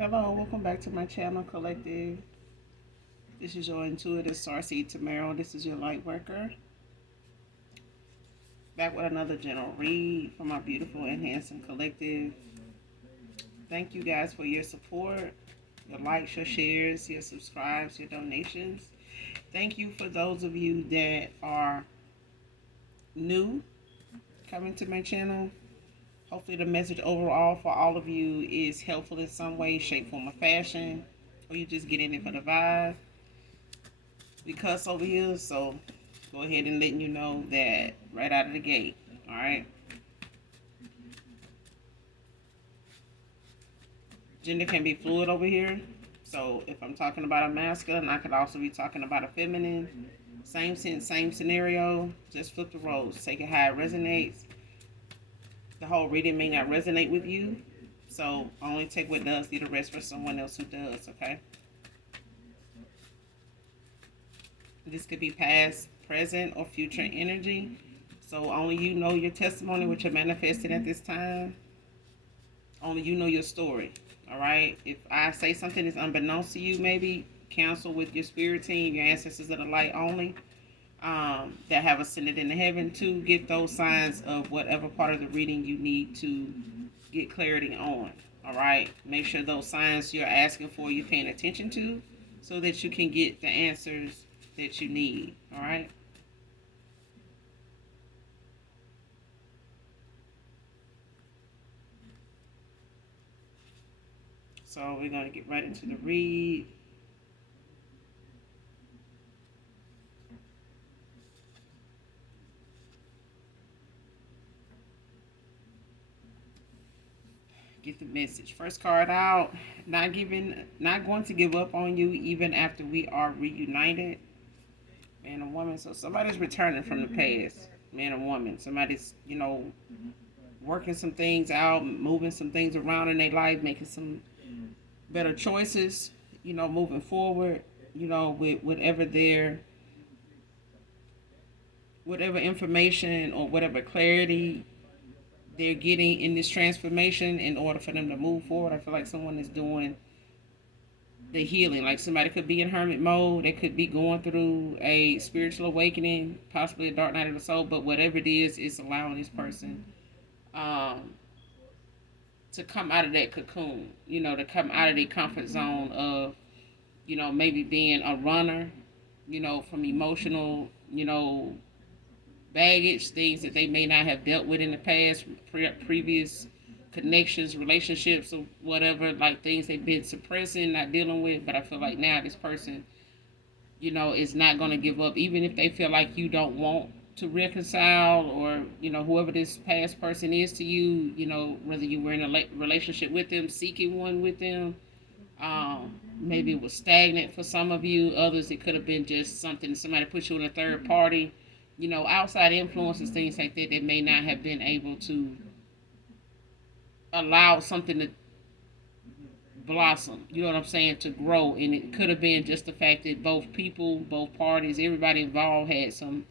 Hello, welcome back to my channel, Collective. This is your intuitive Sarcy Tamaro. This is your light worker. Back with another general read for my beautiful and handsome collective. Thank you guys for your support, your likes, your shares, your subscribes, your donations. Thank you for those of you that are new coming to my channel. Hopefully the message overall for all of you is helpful in some way, shape, form, or fashion. Or you just get in it for the vibe. We cuss over here, so go ahead and letting you know that right out of the gate. Alright. Gender can be fluid over here. So if I'm talking about a masculine, I could also be talking about a feminine. Same sense, same scenario. Just flip the roles. Take it how it resonates. The whole reading may not resonate with you. So only take what does, leave the rest for someone else who does, okay? This could be past, present, or future energy. So only you know your testimony, what you're manifesting at this time. Only you know your story. Alright? If I say something that's unbeknownst to you, maybe counsel with your spirit team, your ancestors of the light only, that have ascended into heaven, to get those signs of whatever part of the reading you need to get clarity on. Alright? Make sure those signs you're asking for, you're paying attention to, so that you can get the answers that you need. Alright? So we're going to get right into the read. Get the message. First card out. Not going to give up on you even after we are reunited. Man or woman. So somebody's returning from the past. Man or woman. Somebody's, working some things out, moving some things around in their life, making some better choices, moving forward, with whatever information or whatever clarity they're getting in this transformation in order for them to move forward. I feel like someone is doing the healing. Like somebody could be in hermit mode. They could be going through a spiritual awakening, possibly a dark night of the soul, but whatever it is, it's allowing this person to come out of that cocoon, to come out of the comfort zone of, maybe being a runner, from emotional, baggage, things that they may not have dealt with in the past, previous connections, relationships, or whatever, like things they've been suppressing, not dealing with. But I feel like now this person, is not going to give up, even if they feel like you don't want to reconcile, or whoever this past person is to you, whether you were in a relationship with them, seeking one with them. Maybe it was stagnant for some of you. Others, it could have been just something, somebody put you in a third party, outside influences, things like that, that may not have been able to allow something to blossom, you know what I'm saying, to grow. And it could have been just the fact that both people, both parties, everybody involved had some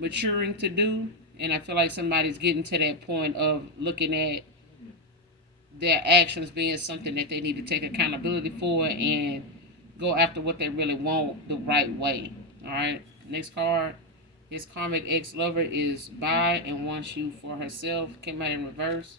maturing to do. And I feel like somebody's getting to that point of looking at their actions being something that they need to take accountability for and go after what they really want the right way. Alright, next card. His karmic ex-lover is by and wants you for herself. Came out in reverse.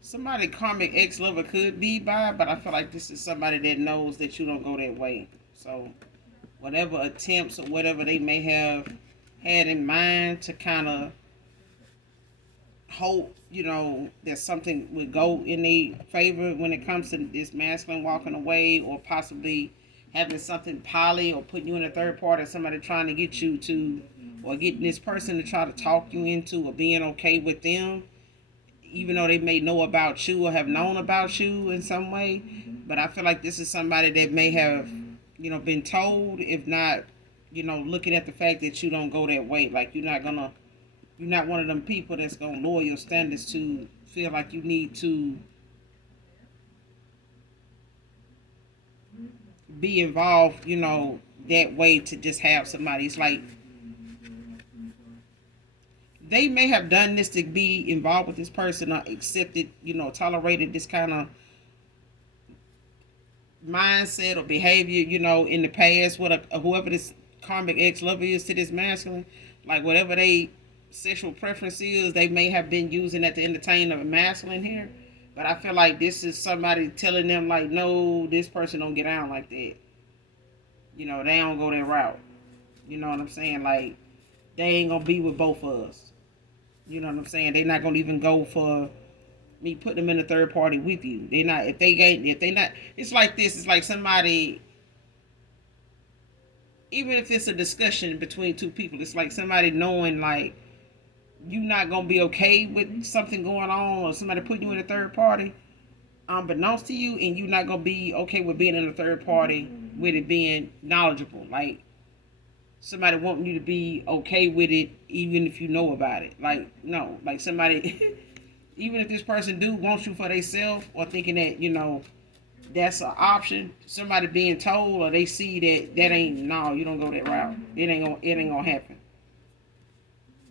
Somebody karmic ex-lover could be by, but I feel like this is somebody that knows that you don't go that way. So whatever attempts or whatever they may have had in mind to kind of hope, that something would go in their favor when it comes to this masculine walking away, or possibly having something poly, or putting you in a third party, somebody trying to get you to or getting this person to try to talk you into or being okay with them, even though they may know about you or have known about you in some way. But I feel like this is somebody that may have, been told, if not, looking at the fact that you don't go that way. Like you're not one of them people that's gonna lower your standards to feel like you need to be involved, that way to just have somebody. It's like they may have done this to be involved with this person or accepted, tolerated this kind of mindset or behavior, in the past with whoever this karmic ex lover is to this masculine. Like whatever they sexual preference is, they may have been using that to entertain a masculine here. But I feel like this is somebody telling them like, no, this person don't get out like that. They don't go that route. You know what I'm saying? Like they ain't gonna be with both of us. You know what I'm saying? They're not gonna even go for me put them in a third party with you. They not if they not. It's like this. It's like somebody. Even if it's a discussion between two people, it's like somebody knowing like you not gonna be okay with something going on, or somebody putting you in a third party, unbeknownst to you, and you not gonna be okay with being in a third party with it being knowledgeable. Like somebody wanting you to be okay with it, even if you know about it. Like no, like somebody, even if this person do want you for themselves, or thinking that that's an option. Somebody being told, or they see that ain't no, you don't go that route. It ain't gonna happen.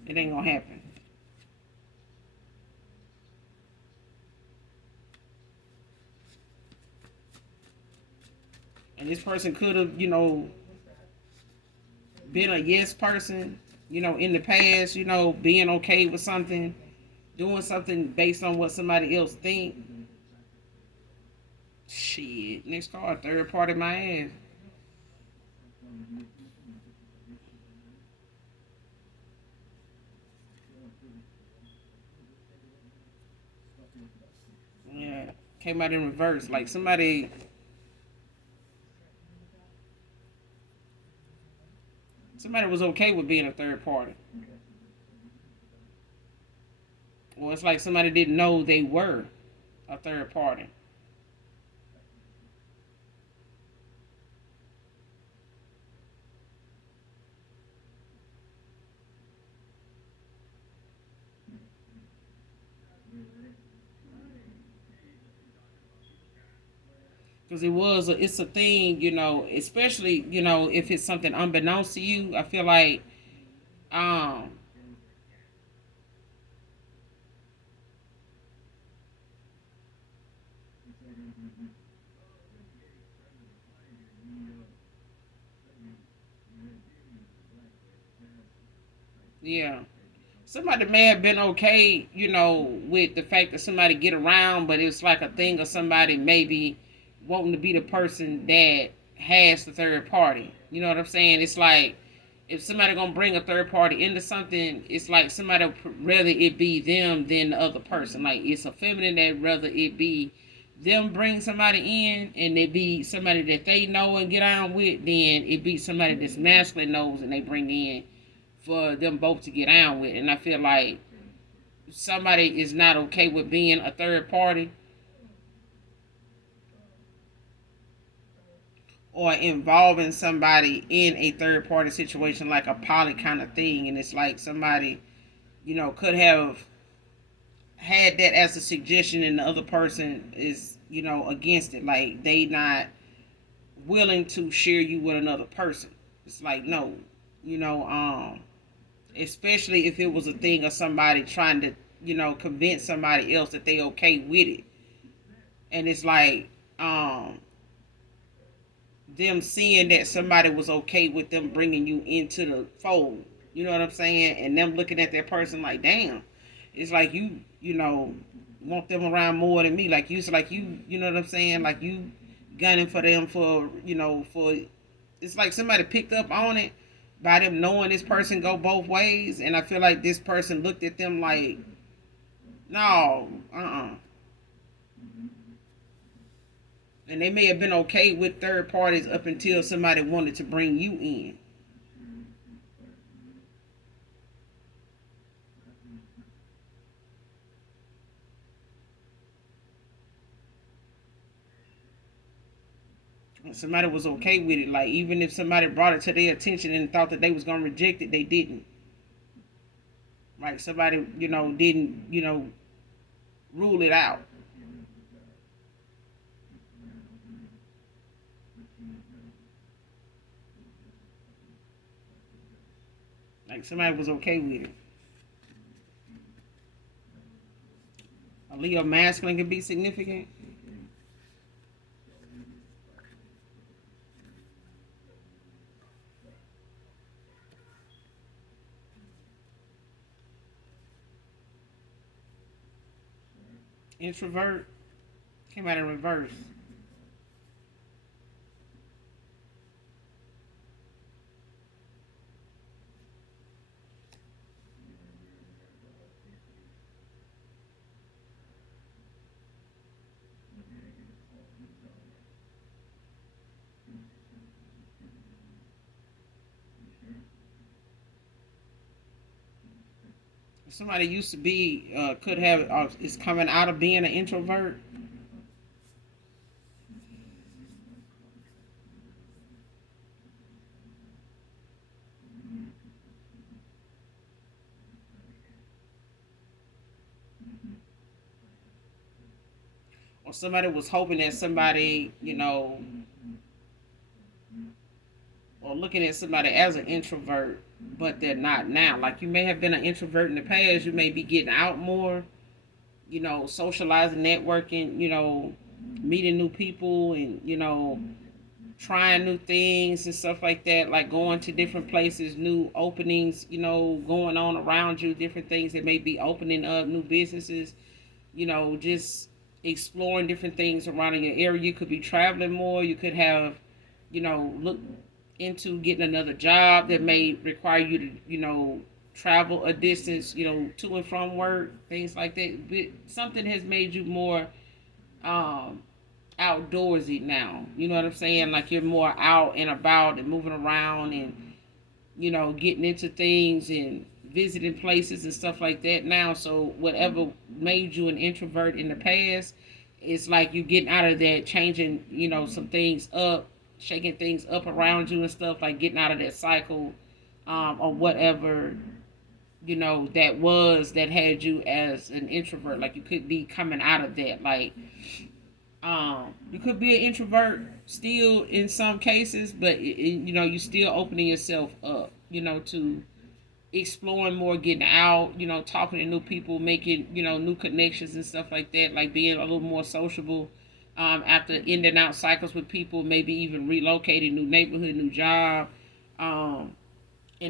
It ain't gonna happen. And this person could have, been a yes person, in the past, being okay with something, doing something based on what somebody else think. Shit, next card, third party my ass. Yeah, came out in reverse. Like somebody was okay with being a third party, or it's like somebody didn't know they were a third party. Because it's a thing, especially if it's something unbeknownst to you. I feel like, um, yeah, somebody may have been okay, with the fact that somebody get around, but it's like a thing of somebody maybe wanting to be the person that has the third party. You know what I'm saying? It's like if somebody gonna bring a third party into something, it's like somebody rather it be them than the other person. Like it's a feminine that rather it be them bring somebody in and it be somebody that they know and get on with, then it be somebody that's masculine knows and they bring in for them both to get on with. And I feel like somebody is not okay with being a third party or involving somebody in a third party situation, like a poly kind of thing. And it's like somebody, could have had that as a suggestion and the other person is, against it. Like they not willing to share you with another person. It's like no, especially if it was a thing of somebody trying to, convince somebody else that they okay with it. And it's like, them seeing that somebody was okay with them bringing you into the fold. You know what I'm saying? And them looking at that person like, damn, it's like you want them around more than me. Like you know what I'm saying? Like you gunning for them for it's like somebody picked up on it by them knowing this person go both ways. And I feel like this person looked at them like, no, and they may have been okay with third parties up until somebody wanted to bring you in. Somebody was okay with it. Like even if somebody brought it to their attention and thought that they was gonna reject it, they didn't. Like somebody, didn't, rule it out. Like somebody was okay with it. A Leo masculine can be significant. Introvert came out in reverse. Somebody used to be, could have, is coming out of being an introvert, or somebody was hoping that somebody, or looking at somebody as an introvert, but they're not now. Like you may have been an introvert in the past, you may be getting out more, socializing, networking, meeting new people, and trying new things and stuff like that, like going to different places, new openings, going on around you, different things that may be opening up, new businesses, just exploring different things around in your area. You could be traveling more. You could have, look into getting another job that may require you to, travel a distance, to and from work, things like that. But something has made you more um, outdoorsy now. You know what I'm saying? Like you're more out and about and moving around and, getting into things and visiting places and stuff like that now. So whatever made you an introvert in the past, it's like you getting out of that, changing, some things up, shaking things up around you and stuff, like getting out of that cycle, or whatever, that had you as an introvert. Like you could be coming out of that. Like you could be an introvert still in some cases, but you still opening yourself up, to exploring more, getting out, talking to new people, making, new connections and stuff like that, like being a little more sociable, after in and out cycles with people, maybe even relocating, new neighborhood, new job. And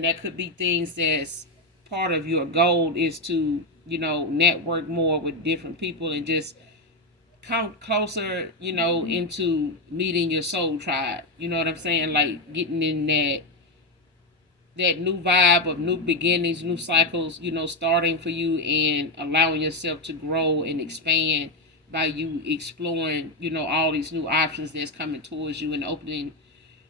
that could be things that's part of your goal is to, network more with different people and just come closer, into meeting your soul tribe. You know what I'm saying? Like getting in that new vibe of new beginnings, new cycles, starting for you and allowing yourself to grow and expand by you exploring, all these new options that's coming towards you and opening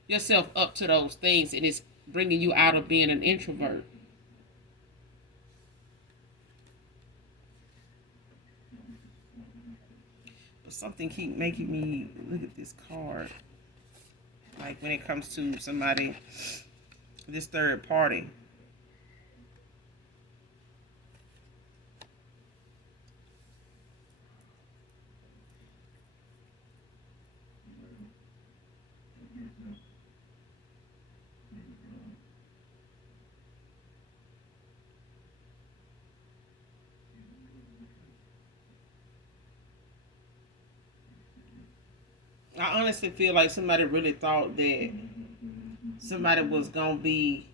yourself up to those things. And it's bringing you out of being an introvert. But something keep making me look at this card. Like when it comes to somebody, this third party. I honestly feel like somebody really thought that somebody was gonna be,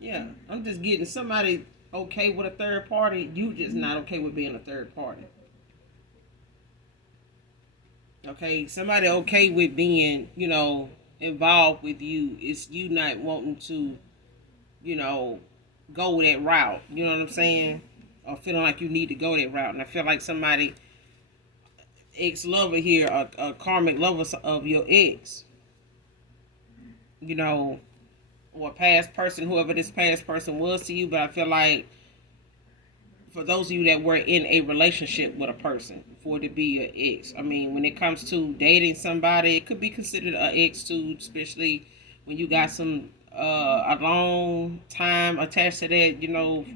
yeah. I'm just getting somebody okay with a third party. You just not okay with being a third party. Okay, somebody okay with being, involved with you. It's you not wanting to, you know, go that route. You know what I'm saying? or feeling like you need to go that route. And I feel like somebody, ex-lover here, a karmic lover of your ex, you know, or past person, whoever this past person was to you. But I feel like for those of you that were in a relationship with a person, for it to be your ex. I mean, when it comes to dating somebody, it could be considered an ex too, especially when you got some a long time attached to that,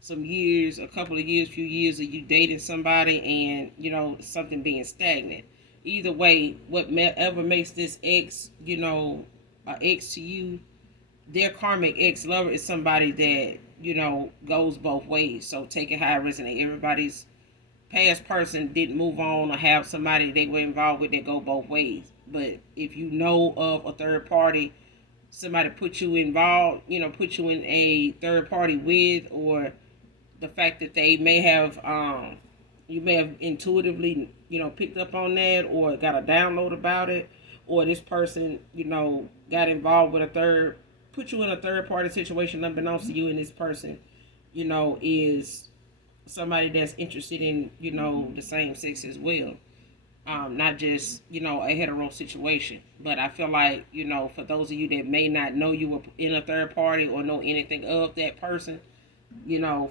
some years, a couple of years, few years of you dating somebody, and something being stagnant. Either way, whatever makes this ex, a ex to you, their karmic ex lover is somebody that goes both ways. So take it how it resonates. Everybody's past person didn't move on or have somebody they were involved with that go both ways. But if you know of a third party, somebody put you involved, put you in a third party with, or the fact that they may have you may have intuitively picked up on that, or got a download about it, or this person got involved with put you in a third party situation unbeknownst to you, and this person is somebody that's interested in the same sex as well, not just a hetero situation. But I feel like for those of you that may not know you were in a third party or know anything of that person,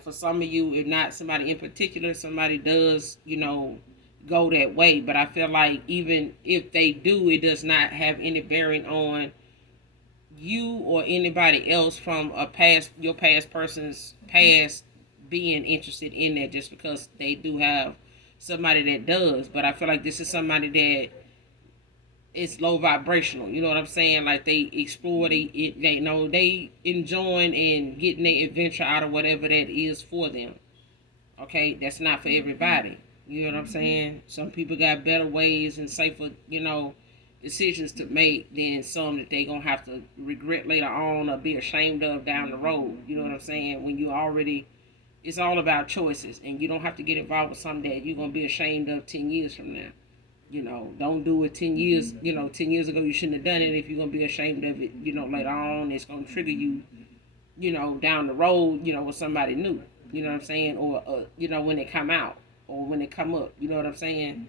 for some of you, if not somebody in particular, somebody does go that way. But I feel like even if they do, it does not have any bearing on you or anybody else from your past person's past being interested in that, just because they do have somebody that does. But I feel like this is somebody that is low vibrational. You know what I'm saying? Like they explore, they enjoying and getting their adventure out of whatever that is for them. Okay, that's not for everybody. You know what I'm saying? Some people got better ways and safer, decisions to make than some that they gonna have to regret later on or be ashamed of down the road. You know what I'm saying? When you already, it's all about choices, and you don't have to get involved with something that you're gonna be ashamed of 10 years from now. Don't do it 10 years. 10 years ago you shouldn't have done it. If you're gonna be ashamed of it, later on, it's gonna trigger you, down the road, with somebody new. You know what I'm saying? Or when they come out or when they come up. You know what I'm saying?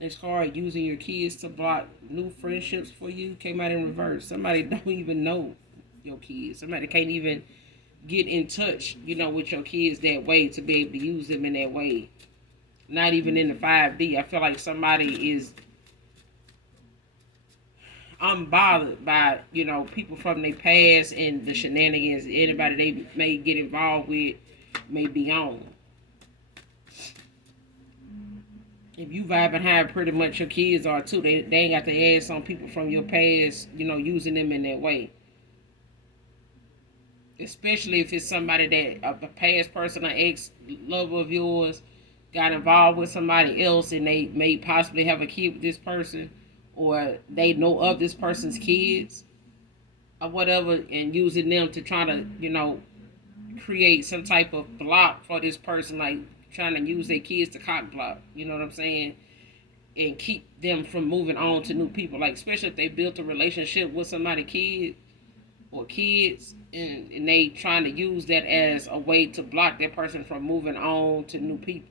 It's hard using your kids to block new friendships for you. Came out in reverse. Somebody don't even know your kids. Somebody can't even get in touch, with your kids that way to be able to use them in that way. Not even in the 5D. I feel like somebody is unbothered by, people from their past and the shenanigans anybody they may get involved with may be on. If you vibing high, pretty much your kids are too. They ain't got their ass on people from your past, using them in that way. Especially if it's somebody that a past person, an ex-lover of yours, got involved with somebody else and they may possibly have a kid with this person, or they know of this person's kids or whatever, and using them to try to, create some type of block for this person, like trying to use their kids to cock block, you know what I'm saying? And keep them from moving on to new people. Like, especially if they built a relationship with somebody kid or kids, and they trying to use that as a way to block that person from moving on to new people.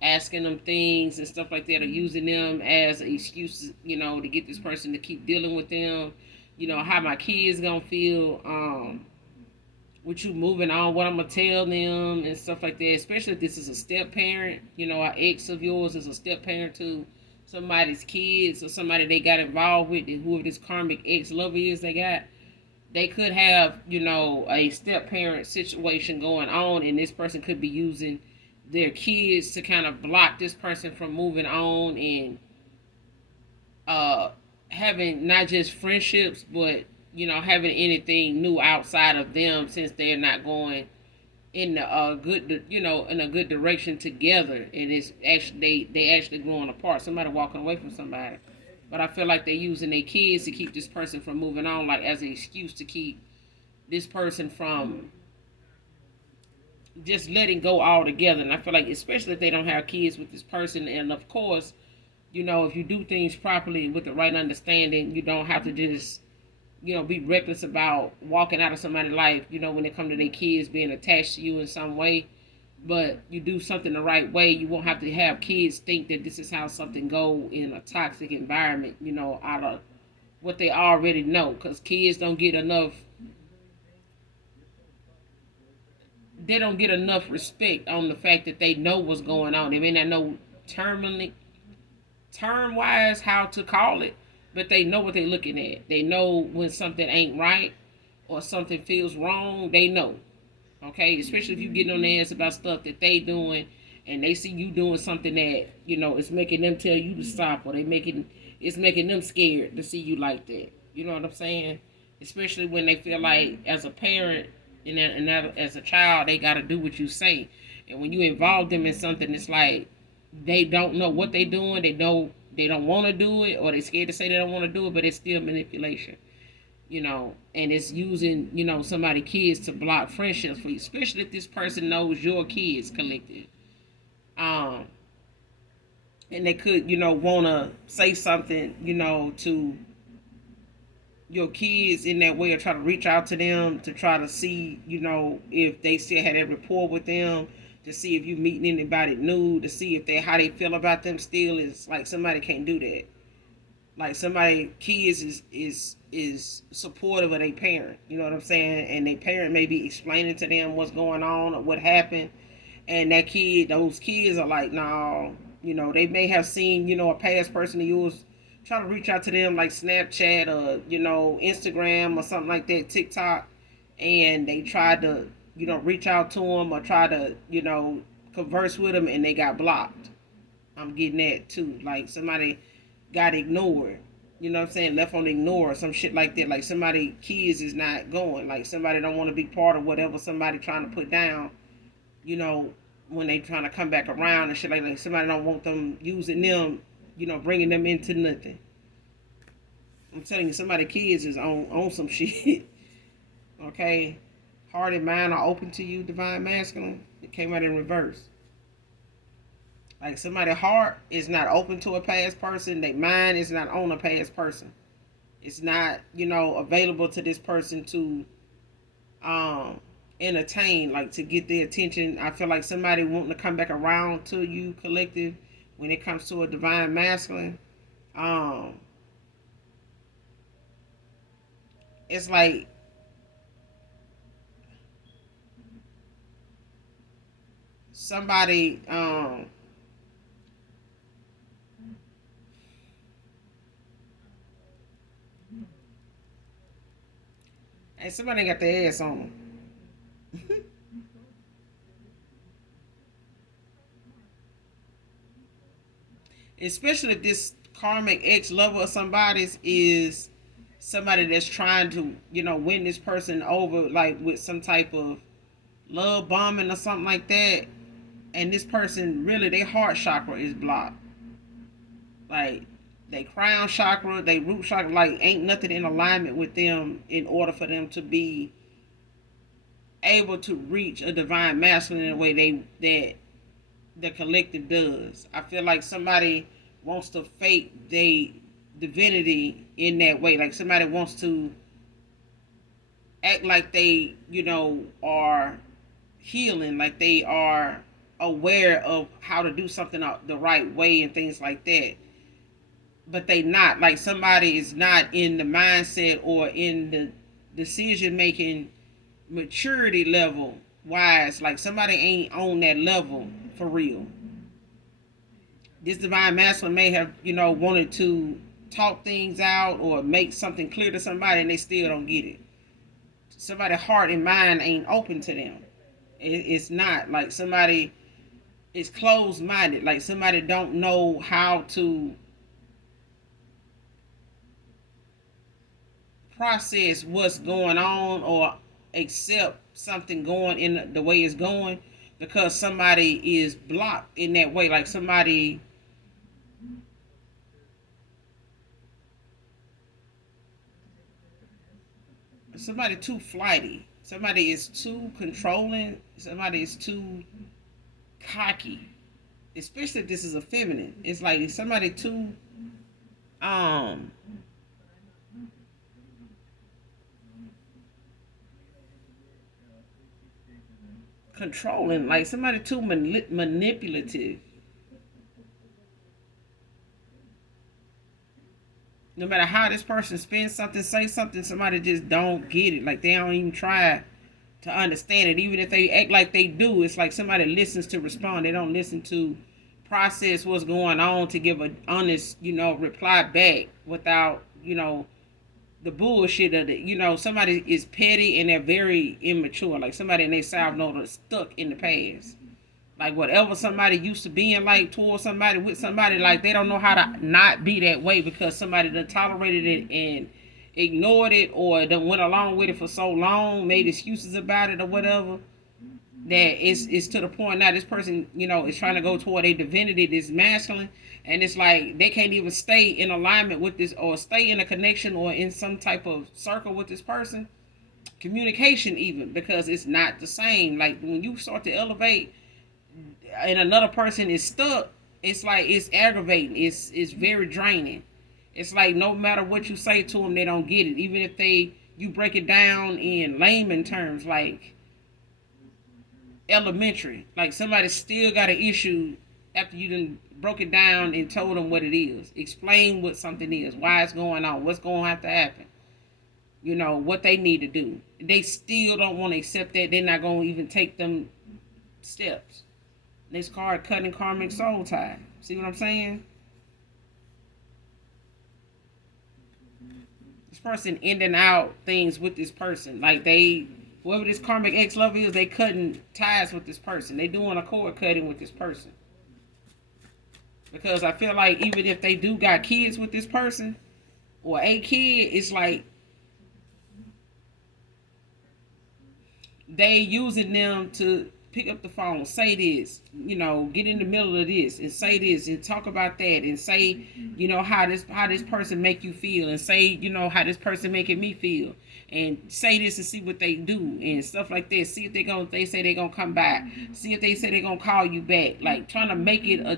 Asking them things and stuff like that, or using them as an excuse, to get this person to keep dealing with them. How my kids gonna feel, with you moving on, what I'm gonna tell them and stuff like that. Especially if this is a step parent, an ex of yours is a step parent to somebody's kids, or somebody they got involved with, whoever this karmic ex lover is they could have, a step parent situation going on, and this person could be using their kids to kind of block this person from moving on and having not just friendships, but having anything new outside of them, since they're not going in a good, in a good direction together, and it's actually they actually growing apart. Somebody walking away from somebody, but I feel like they're using their kids to keep this person from moving on, like as an excuse to keep this person from just letting go altogether. And I feel like, especially if they don't have kids with this person, and of course, if you do things properly with the right understanding, you don't have to just be reckless about walking out of somebody's life, when it comes to their kids being attached to you in some way. But you do something the right way, you won't have to have kids think that this is how something go in a toxic environment, out of what they already know. Because kids don't get enough, they don't get enough respect on the fact that they know what's going on. They may not know terminally, term wise how to call it, but they know what they're looking at. They know when something ain't right or something feels wrong. They know. Okay, especially if you getting on their ass about stuff that they doing, and they see you doing something that is making them tell you to stop, or it's making them scared to see you like that. You know what I'm saying? Especially when they feel like as a parent and as a child they gotta do what you say, and when you involve them in something, it's like they don't know what they doing. They know they don't want to do it, or they scared to say they don't want to do it, but it's still manipulation. And it's using, somebody kids to block friendships for you, especially if this person knows your kids collective. Um, and they could, want to say something, to your kids in that way, or try to reach out to them to try to see, if they still had that rapport with them, to see if you meeting anybody new, to see if how they feel about them still. Is like somebody can't do that. Like somebody kids is supportive of their parent, you know what I'm saying, and their parent may be explaining to them what's going on or what happened, and those kids are like, no, they may have seen, a past person of yours try to reach out to them like Snapchat or Instagram or something like that, TikTok, and they tried to reach out to them or try to converse with them, and they got blocked. I'm getting that too, like somebody got ignored. You know what I'm saying? Left on ignore or some shit like that. Like somebody kids is not going. Like somebody don't want to be part of whatever somebody trying to put down. You know, when they trying to come back around and shit like that. Somebody don't want them using them. Bringing them into nothing. I'm telling you, somebody kids is on some shit. Okay, heart and mind are open to you, divine masculine. It came out in reverse. Like somebody's heart is not open to a past person. Their mind is not on a past person. It's not, available to this person to um entertain, like to get their attention. I feel like somebody wanting to come back around to you collective when it comes to a divine masculine. Um it's like somebody and somebody got their ass on them. Especially if this karmic ex lover of somebody's is somebody that's trying to, win this person over, like with some type of love bombing or something like that. And this person really, their heart chakra is blocked. Like they crown chakra, they root chakra, like ain't nothing in alignment with them in order for them to be able to reach a divine masculine in a way that the collective does. I feel like somebody wants to fake their divinity in that way. Like somebody wants to act like they, are healing, like they are aware of how to do something the right way and things like that. But they not. Like somebody is not in the mindset or in the decision making maturity level wise. Like somebody ain't on that level for real. This divine masculine may have, wanted to talk things out or make something clear to somebody, and they still don't get it. Somebody's heart and mind ain't open to them. It's not. Like somebody is closed minded. Like somebody don't know how to process what's going on or accept something going in the way it's going, because somebody is blocked in that way. Like somebody too flighty, somebody is too controlling, somebody is too cocky, especially if this is a feminine. It's like somebody too um controlling, like somebody too manipulative. No matter how this person spends something, say something, somebody just don't get it. Like they don't even try to understand it. Even if they act like they do, it's like somebody listens to respond. They don't listen to process what's going on to give an honest, reply back without, the bullshit of it. Somebody is petty and they're very immature. Like somebody in their South know they're stuck in the past. Like whatever somebody used to being like towards somebody with somebody, like they don't know how to not be that way because somebody done tolerated it and ignored it or done went along with it for so long, made excuses about it or whatever. That it's to the point now this person, is trying to go toward a divinity that's masculine, and it's like they can't even stay in alignment with this or stay in a connection or in some type of circle with this person, communication even, because it's not the same. Like when you start to elevate and another person is stuck, it's like it's aggravating. It's very draining. It's like no matter what you say to them, they don't get it. Even if you break it down in layman terms, like elementary, like somebody still got an issue after you done broke it down and told them what it is. Explain what something is, why it's going on, what's going to have to happen. What they need to do. They still don't want to accept that. They're not going to even take them steps. This card cutting karmic soul tie. See what I'm saying? This person ending out things with this person. Like whoever this karmic ex-lover is, they cutting ties with this person. They doing a cord cutting with this person. Because I feel like even if they do got kids with this person, or a kid, it's like they using them to pick up the phone, say this, get in the middle of this and say this and talk about that and say, how this person make you feel and say, how this person making me feel and say this and see what they do and stuff like that. See if they say they're gonna come back. See if they say they're gonna call you back. Like trying to make it a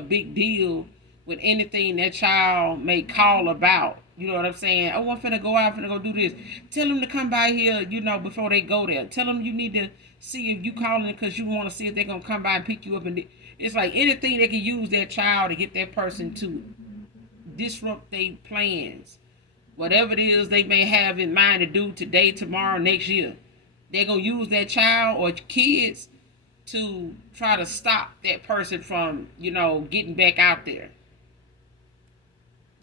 big deal with anything that child may call about. You know what I'm saying? Oh, I'm finna go out, finna go do this. Tell them to come by here, before they go there. Tell them you need to see if you calling because you want to see if they're going to come by and pick you up. And it's like anything they can use that child to get that person to disrupt their plans. Whatever it is they may have in mind to do today, tomorrow, next year. They're going to use that child or kids to try to stop that person from, getting back out there.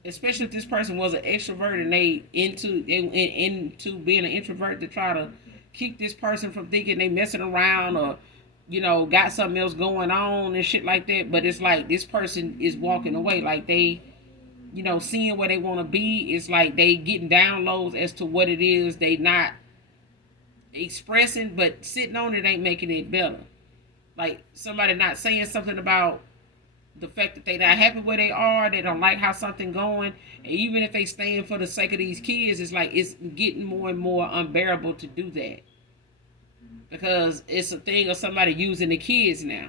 Especially if this person was an extrovert and they into being an introvert, to try to keep this person from thinking they messing around or got something else going on and shit like that. But it's like this person is walking away, like they seeing where they want to be. It's like they getting downloads as to what it is they not expressing, but sitting on it ain't making it better. Like somebody not saying something about the fact that they not happy where they are, they don't like how something going, and even if they stand for the sake of these kids, it's like it's getting more and more unbearable to do that because it's a thing of somebody using the kids now.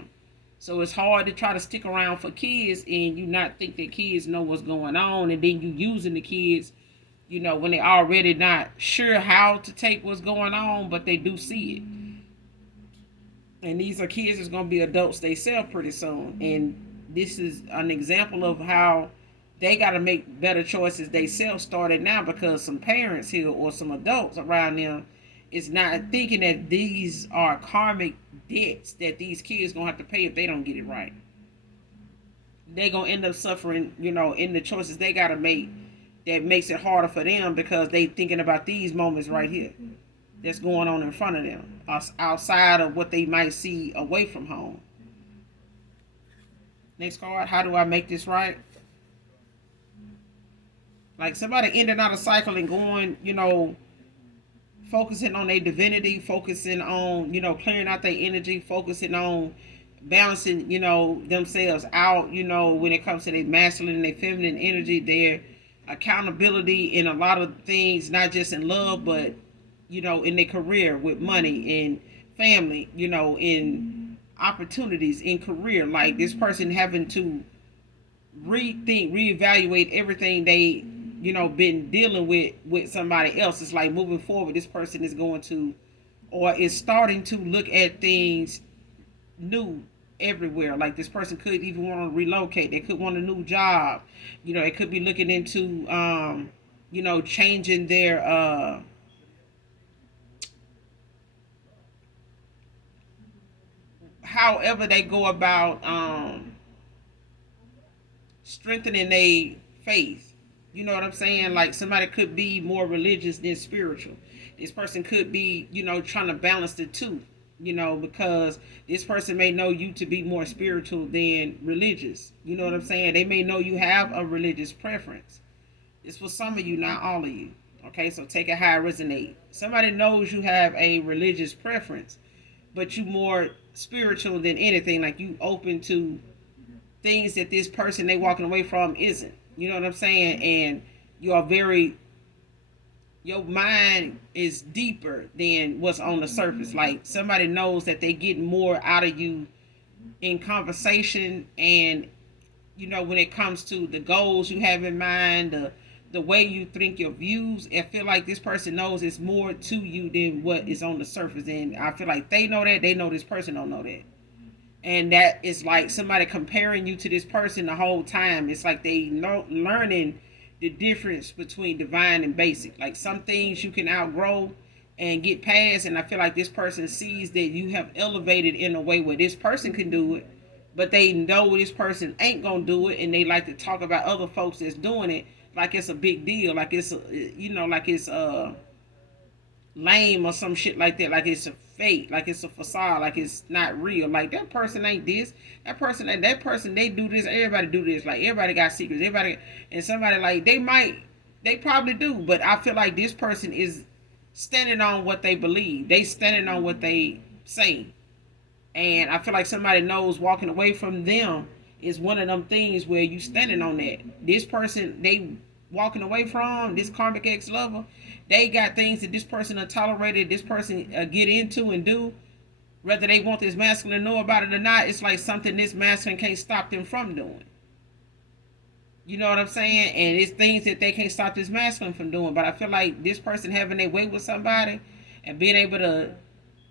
So it's hard to try to stick around for kids and you not think that kids know what's going on, and then you using the kids, when they already not sure how to take what's going on, but they do see it. And these are kids that's gonna be adults themselves pretty soon, and this is an example of how they got to make better choices themselves started now, because some parents here or some adults around them is not thinking that these are karmic debts that these kids gonna have to pay if they don't get it right. They gonna end up suffering, in the choices they gotta make. That makes it harder for them because they thinking about these moments right here that's going on in front of them, outside of what they might see away from home. Next card, how do I make this right? Like somebody ending out a cycle and going, focusing on their divinity, focusing on, clearing out their energy, focusing on balancing, themselves out, when it comes to their masculine and their feminine energy, their accountability in a lot of things, not just in love, but, in their career with money and family, in opportunities in career. Like this person having to reevaluate everything they been dealing with somebody else. It's like moving forward, this person is going to or is starting to look at things new everywhere. Like this person could even want to relocate. They could want a new job. They could be looking into changing their however they go about strengthening their faith. You know what I'm saying? Like somebody could be more religious than spiritual. This person could be, trying to balance the two, because this person may know you to be more spiritual than religious. You know what I'm saying? They may know you have a religious preference. It's for some of you, not all of you. Okay, so take it how it resonates. Somebody knows you have a religious preference, but you more spiritual than anything. Like you open to things that this person they walking away from isn't. You know what I'm saying? And you are very, your mind is deeper than what's on the surface. Like somebody knows that they get more out of you in conversation, and when it comes to the goals you have in mind, the way you think, your views. I feel like this person knows it's more to you than what is on the surface, and I feel like they know that. They know this person don't know that, and that is like somebody comparing you to this person the whole time. It's like they know learning the difference between divine and basic. Like some things you can outgrow and get past, and I feel like this person sees that you have elevated in a way where this person can do it, but they know this person ain't gonna do it, and they like to talk about other folks that's doing it like it's a big deal, like it's like it's lame or some shit like that, like it's a fake, like it's a facade, like it's not real. Like that person ain't this, that person they do this, everybody do this, like everybody got secrets, everybody, and somebody like they probably do, but I feel like this person is standing on what they believe, they standing on what they say, and I feel like somebody knows walking away from them is one of them things where you standing on that. This person they walking away from, this karmic ex lover, they got things that this person tolerated, this person get into and do, whether they want this masculine to know about it or not. It's like something this masculine can't stop them from doing. You know what I'm saying? And it's things that they can't stop this masculine from doing. But I feel like this person having their way with somebody and being able to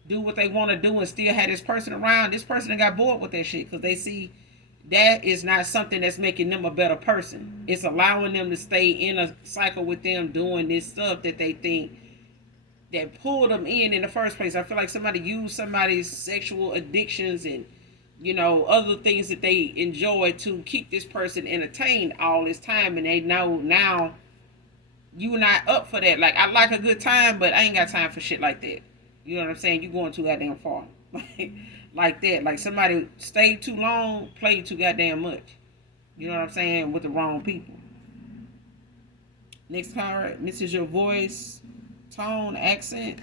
do what they want to do and still have this person around, this person got bored with that shit because they see that is not something that's making them a better person. It's allowing them to stay in a cycle with them doing this stuff that they think that pulled them in the first place. I feel like somebody used somebody's sexual addictions and other things that they enjoy to keep this person entertained all this time, and they know now you not up for that. Like I like a good time, but I ain't got time for shit like that. You know what I'm saying? You going too goddamn far. Like that. Like somebody stayed too long, played too goddamn much. You know what I'm saying? With the wrong people. Next card. This is your voice, tone, accent.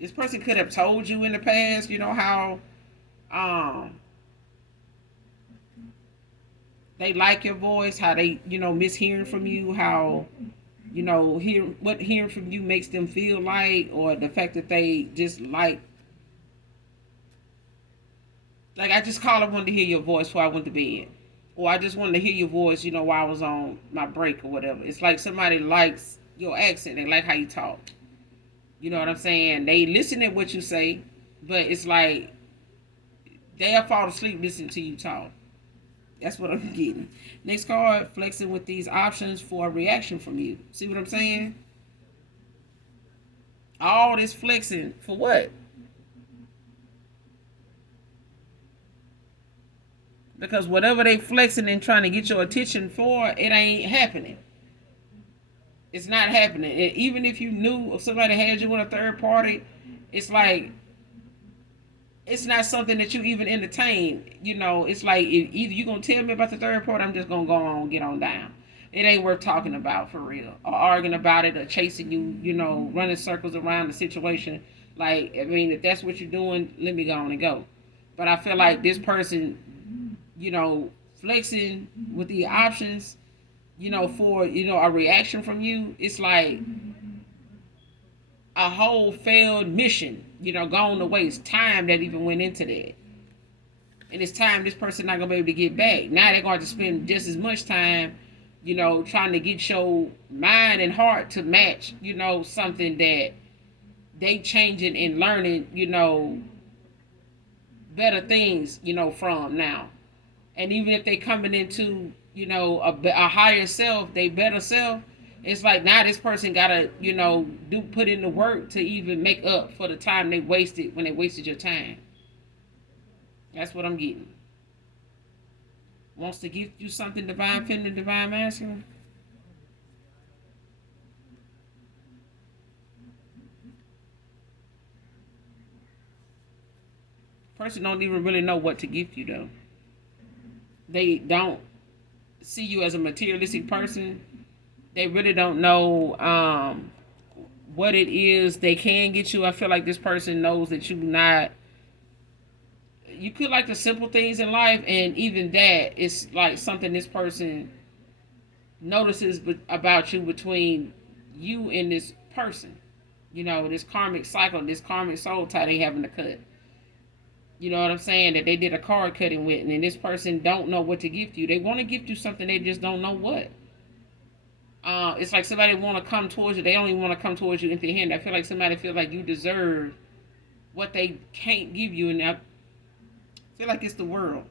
This person could have told you in the past, how they like your voice, how they, miss hearing from you, how hearing from you makes them feel like, or the fact that they just like I just called, I wanted to hear your voice before I went to bed, or I just wanted to hear your voice, while I was on my break or whatever. It's like somebody likes your accent, they like how you talk. You know what I'm saying? They listen to what you say, but it's like they'll fall asleep listening to you talk. That's what I'm getting. Next card, flexing with these options for a reaction from you. See what I'm saying? All this flexing for what? Because whatever they flexing and trying to get your attention for, it ain't happening. It's not happening. And even if you knew if somebody had you in a third party, it's like it's not something that you even entertain. It's like either you gonna tell me about the third part, I'm just gonna go on and get on down. It ain't worth talking about for real, or arguing about it, or chasing you, running circles around the situation. Like, I mean, if that's what you're doing, let me go on and go. But I feel like this person, flexing with the options, for a reaction from you, it's like a whole failed mission, gone to waste. Time that even went into that. And it's time this person not going to be able to get back. Now they're going to spend just as much time trying to get your mind and heart to match, something that they changing and learning, better things, from now. And even if they coming into, a higher self, they better self, it's like now this person gotta, put in the work to even make up for the time they wasted when they wasted your time. That's what I'm getting. Wants to give you something, divine feminine, divine masculine. Person don't even really know what to give you though. They don't see you as a materialistic person. They really don't know what it is they can get you. I feel like this person knows that you could like the simple things in life, and even that is like something this person notices about you between you and this person. This karmic cycle, this karmic soul tie they having to cut. You know what I'm saying? That they did a card cutting with, and this person don't know what to gift you. They want to gift you something, they just don't know what. It's like somebody want to come towards you. They don't even want to come towards you empty handed. I feel like somebody feel like you deserve what they can't give you, and I feel like it's the world.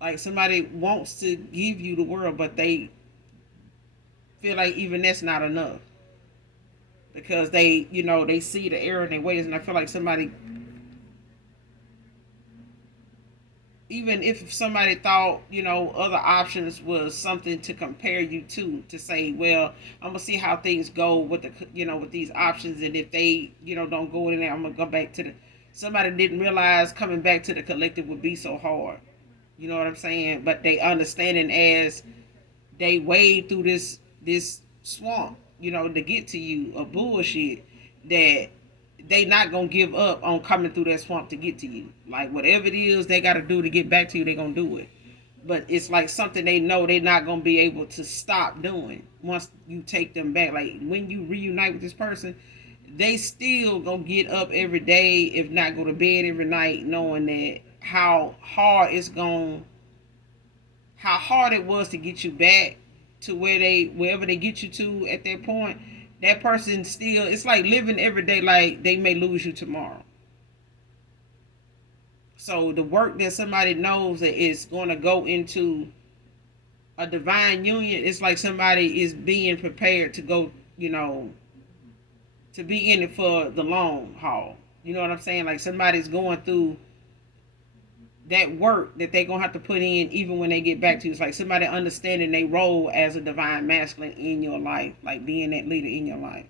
Like somebody wants to give you the world, but they feel like even that's not enough because they see the error in their ways, and I feel like somebody, even if somebody thought, other options was something to compare you to say, well, I'm gonna see how things go with with these options, and if they, don't go in there, I'm gonna go back to the. Somebody didn't realize coming back to the collective would be so hard. You know what I'm saying? But they understanding as they wade through this swamp, to get to you of bullshit that they not gonna give up on coming through that swamp to get to you. Like whatever it is they gotta do to get back to you, they gonna do it. But it's like something they know they're not gonna be able to stop doing once you take them back. Like when you reunite with this person, they still gonna get up every day, if not go to bed every night, knowing that how hard it was to get you back to wherever they get you to at that point. That person still, it's like living every day like they may lose you tomorrow. So the work that somebody knows that is going to go into a divine union, it's like somebody is being prepared to go, to be in it for the long haul. You know what I'm saying? Like somebody's going through that work that they're gonna have to put in even when they get back to you. It's like somebody understanding their role as a divine masculine in your life, like being that leader in your life.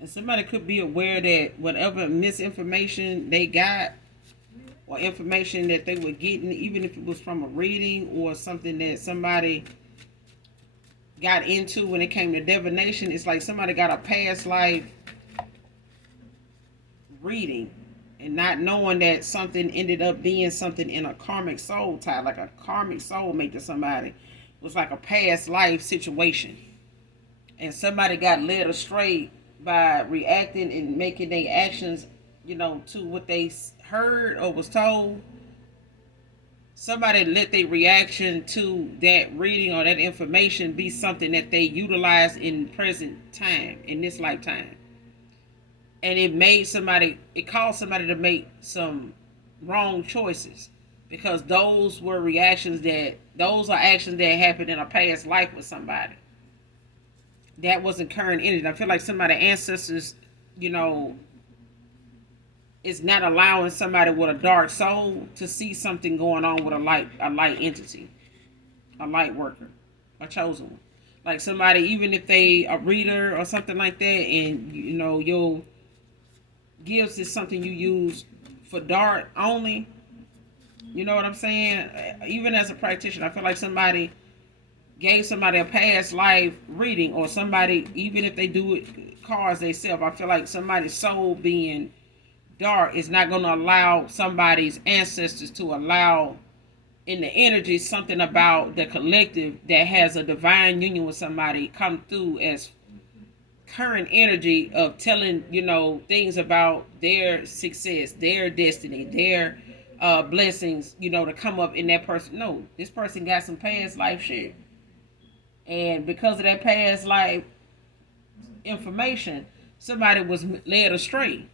And somebody could be aware that whatever misinformation they got or information that they were getting, even if it was from a reading or something that somebody got into when it came to divination, it's like somebody got a past life reading and not knowing that something ended up being something in a karmic soul tie, like a karmic soulmate to somebody. It was like a past life situation. And somebody got led astray by reacting and making their actions, to what they heard or was told. Somebody let their reaction to that reading or that information be something that they utilize in present time, in this lifetime. And it caused somebody to make some wrong choices because those are actions that happened in a past life with somebody that wasn't current energy. I feel like somebody's ancestors, you know, is not allowing somebody with a dark soul to see something going on with a light entity, a light worker, a chosen one. Like somebody, even if they a reader or something like that, and your gifts is something you use for dark only, You know what I'm saying? Even as a practitioner, I feel like somebody gave somebody a past life reading, or somebody, even if they do it cards themselves, I feel like somebody's soul being dark is not going to allow somebody's ancestors to allow in the energy something about the collective that has a divine union with somebody come through as current energy of telling, things about their success, their destiny, their blessings, to come up in that person. No, this person got some past life shit, and because of that past life information, somebody was led astray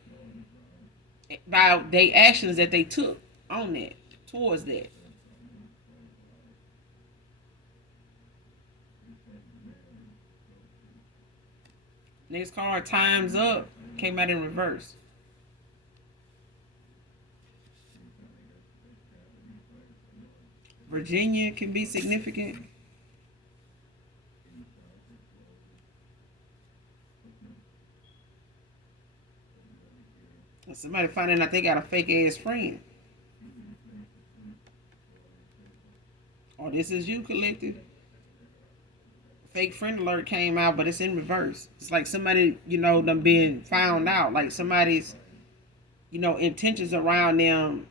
by the actions that they took on that, towards that. Next card, time's up, came out in reverse. Virginia can be significant. Somebody finding out they got a fake ass friend. Or this is you, collective. Fake friend alert came out, but it's in reverse. It's like somebody, them being found out. Like somebody's, intentions around them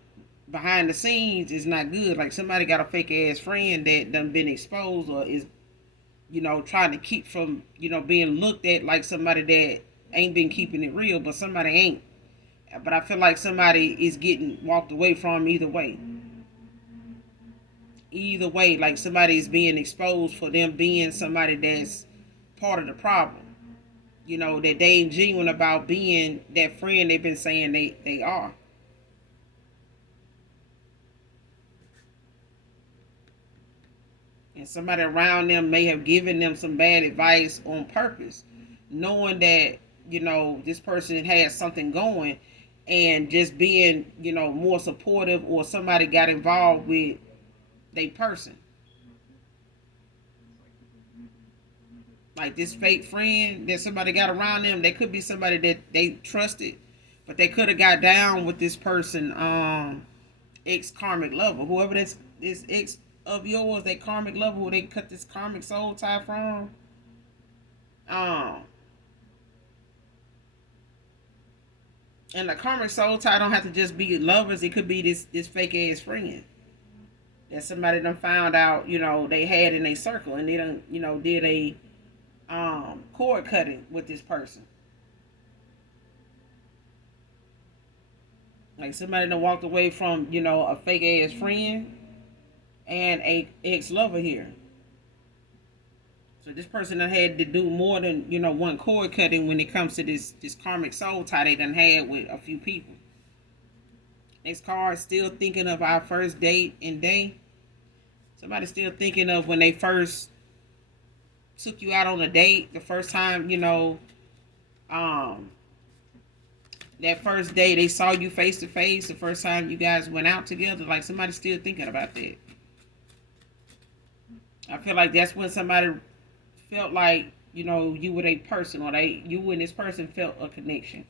behind the scenes is not good. Like somebody got a fake ass friend that done been exposed, or is, trying to keep from, being looked at like somebody that ain't been keeping it real, but somebody ain't. But I feel like somebody is getting walked away from either way. Either way, like somebody is being exposed for them being somebody that's part of the problem. That they ain't genuine about being that friend they've been saying they are. And somebody around them may have given them some bad advice on purpose, knowing that, this person has something going, and just being, more supportive, or somebody got involved with they person. Like this fake friend that somebody got around them, they could be somebody that they trusted, but they could have got down with this person, ex karmic lover, whoever this ex of yours, that karmic lover who they cut this karmic soul tie from. Um, and the karmic soul tie don't have to just be lovers. It could be this fake ass friend that somebody done found out, they had in a circle, and they done, did a cord cutting with this person. Like somebody done walked away from, a fake ass friend and a ex lover here. So this person done had to do more than, one cord cutting when it comes to this karmic soul tie they done had with a few people. Next card, still thinking of our first date and day. Somebody still thinking of when they first took you out on a date, the first time, um, that first day they saw you face to face, the first time you guys went out together. Like somebody's still thinking about that. I feel like that's when somebody felt like, you were a person, or you and this person felt a connection.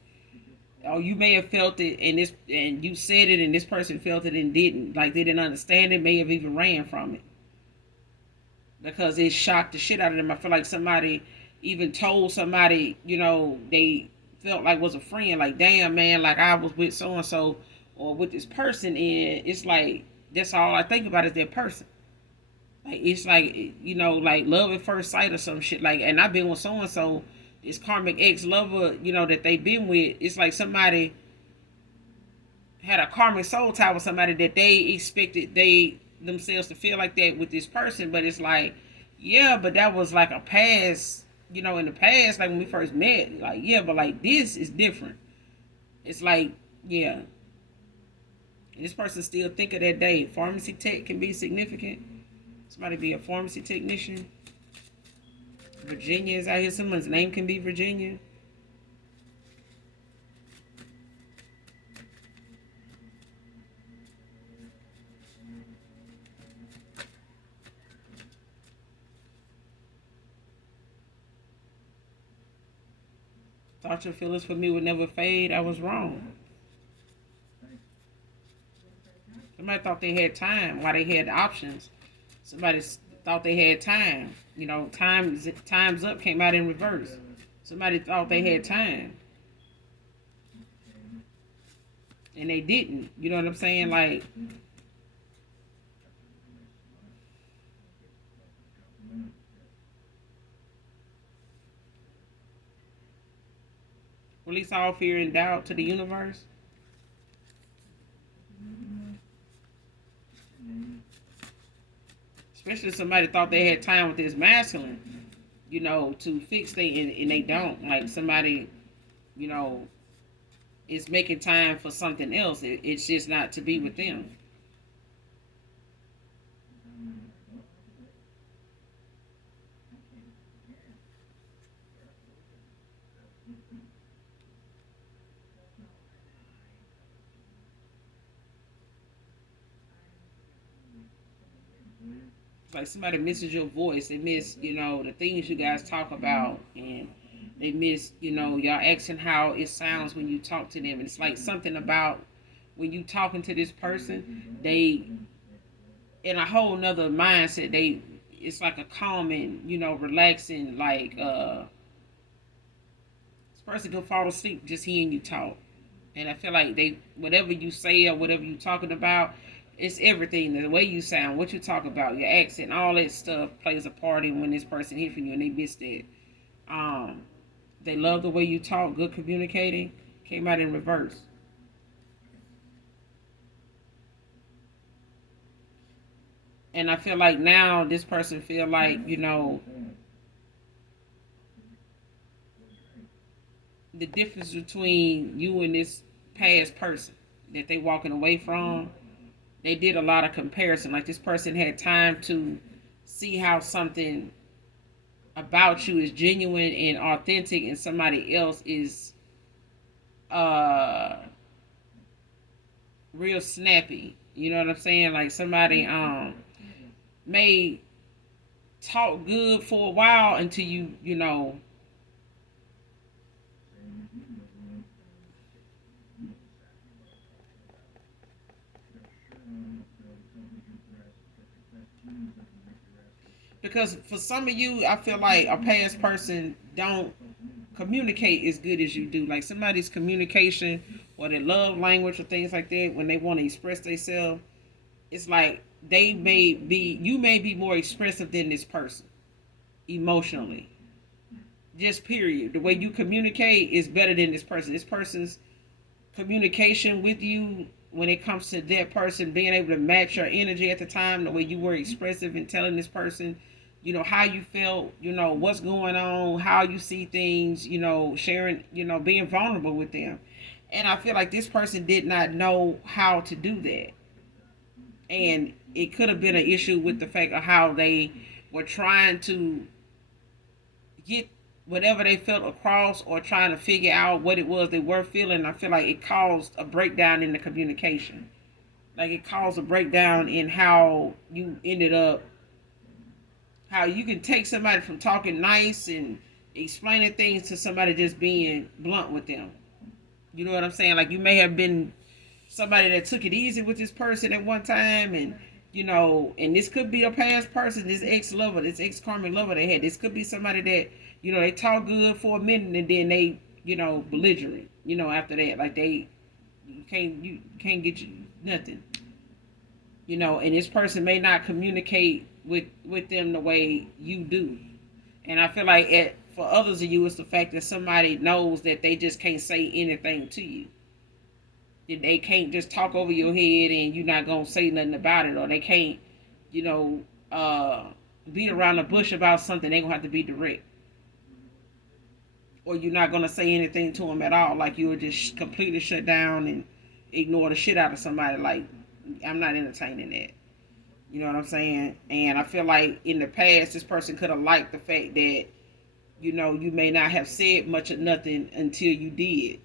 Or you may have felt it, and you said it, and this person felt it and didn't. Like they didn't understand it, may have even ran from it. Because it shocked the shit out of them. I feel like somebody even told somebody, they felt like was a friend, like, damn man, like I was with so and so or with this person, and it's like that's all I think about is that person. Like it's like, like love at first sight or some shit. Like, and I've been with so and so, this karmic ex lover, that they've been with. It's like somebody had a karmic soul tie with somebody that they expected they themselves to feel like that with this person, but it's like, yeah, but that was like a past, in the past, like when we first met, like, yeah, but like this is different. It's like, yeah, and this person still think of that day. Pharmacy tech can be significant. Somebody be a pharmacy technician. Virginia is out here. Someone's name can be Virginia. Thought your feelings for me would never fade. I was wrong. Somebody thought they had time while they had options. Somebody thought they had time. You know, time's up came out in reverse. Somebody thought they had time, and they didn't. You know what I'm saying? Like, release all fear and doubt to the universe. Especially if somebody thought they had time with this masculine, you know, to fix and they don't. Like somebody, you know, is making time for something else. It's just not to be with them. Like somebody misses your voice. They miss, you know, the things you guys talk about, and they miss, you know, y'all asking how it sounds when you talk to them. And it's like something about when you talking to this person, they in a whole nother mindset. They it's like a calming, you know, relaxing. Like this person can fall asleep just hearing you talk. And I feel like they whatever you say or whatever you talking about, it's everything. The way you sound, what you talk about, your accent, all that stuff plays a part in when this person hears from you and they miss that. Um, they love the way you talk, good communicating. Came out in reverse. And I feel like now this person feel like, you know, the difference between you and this past person that they walking away from, they did a lot of comparison. Like this person had time to see how something about you is genuine and authentic, and somebody else is uh real snappy. You know what I'm saying? Like somebody may talk good for a while until you know because for some of you I feel like a past person don't communicate as good as you do. Like somebody's communication or their love language or things like that when they want to express themselves, it's like you may be more expressive than this person emotionally. Just period. The way you communicate is better than this person. This person's communication with you when it comes to that person being able to match your energy at the time, the way you were expressive and telling this person, you know, how you felt, you know, what's going on, how you see things, you know, sharing, you know, being vulnerable with them. And I feel like this person did not know how to do that. And it could have been an issue with the fact of how they were trying to get whatever they felt across or trying to figure out what it was they were feeling. I feel like it caused a breakdown in the communication. Like it caused a breakdown in how you ended up, how you can take somebody from talking nice and explaining things to somebody just being blunt with them. You know what I'm saying? Like you may have been somebody that took it easy with this person at one time, and you know, and this could be a past person, this ex lover, this ex karmic lover they had. This could be somebody that, you know, they talk good for a minute and then they, you know, belligerent, you know, after that. Like you can't get you nothing. You know, and this person may not communicate with them the way you do. And I feel like for others of you, it's the fact that somebody knows that they just can't say anything to you. They can't just talk over your head and you're not gonna say nothing about it, or they can't, you know, beat around the bush about something. They gonna have to be direct, or you're not gonna say anything to them at all. Like you'll just completely shut down and ignore the shit out of somebody. Like I'm not entertaining that. You know what I'm saying? And I feel like in the past, this person could have liked the fact that, you know, you may not have said much of nothing until you did.